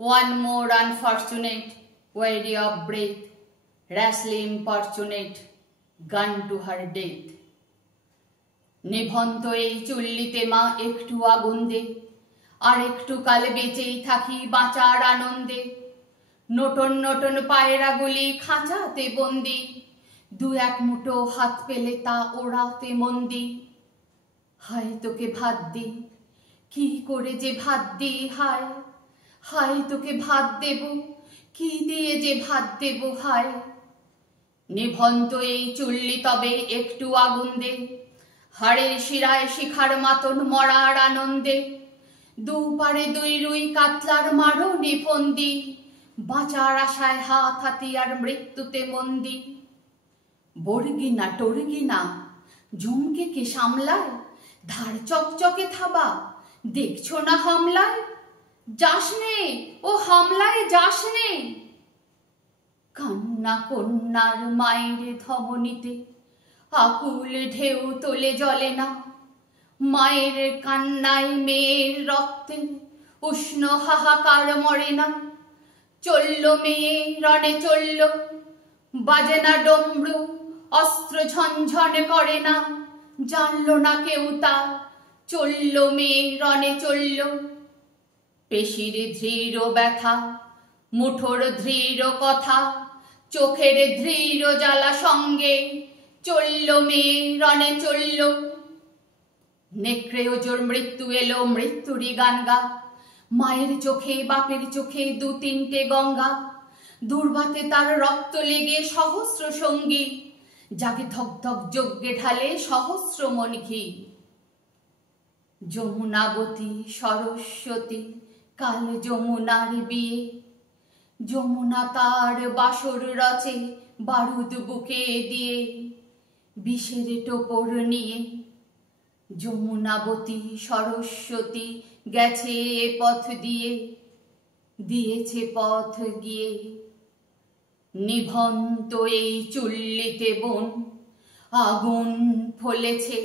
One more unfortunate, weary of breath, rashly importunate, gone to her death. নিভন্ত এই চুল্লিতে মা একটু আগুন দে, আর একটু কাল বেঁচেই থাকি বাঁচার আনন্দে। নটন নটন পায়রাগুলি খাঁচাতে বন্দি, দু এক মুঠো হাত পেলে তা ওড়াতে মন্দি। হায় তোকে ভাত দি, কি করে যে ভাত দি, হায় হায় তোকে ভাত দেব, কি দিয়ে যে ভাত দেব, হায়। নিভন্ত এই চুল্লি তবে একটু আগুন দে, হাড়ের শিরায় শিখার মাতন মরার আনন্দে। দুপারে দুই রুই কাতলার মারো নিফন্দি, বাঁচার আশায় হাত হাতিয়ার মৃত্যুতে মন্দি। বর্গিনা টর্গিনা ঝুমকে কে সামলায়, ধার চকচকে থাবা দেখছো না হামলায়। যাসনে ও হামলায় যাসনে, কান্না কন্যার মায়ের ধমনীতে আকুল ঢেউ তোলে জলে না। মায়ের কান্নায় মেয়ের রক্তে উষ্ণ হাহাকার মরে না। চলল মেয়ে রণে চলল, বাজে না ডমরু, অস্ত্র ঝনঝন করে না। জানল না কেউ তা, চলল মেয়ে রণে চলল। পেশির দৃঢ় ব্যথা, মুঠোর দৃঢ় কথা, চোখের দৃঢ় জ্বালা সঙ্গে চলল মেয়ে রণে চলল। নেকড়ে ওজোর মৃত্যু এলো, মৃত্যুরই গান গা। মায়ের চোখে বাপের চোখে দু তিনটে গঙ্গা। দুর্বাতে তার রক্ত লেগে সহস্র সঙ্গী, যাকে ধক ধক যজ্ঞে ঢালে সহস্র মন ঘি। যমুনাবতী সরস্বতী কাল যমুনার বিয়ে, যমুনা তার বাসর রচে বারুদ বুকে দিয়ে। বিষের টোপর নিয়ে যমুনাবতী সরস্বতী গেছে এ পথ দিয়ে, দিয়েছে পথ গিয়ে। নিভন্ত এই চুল্লিতে বোন আগুন ফলেছে,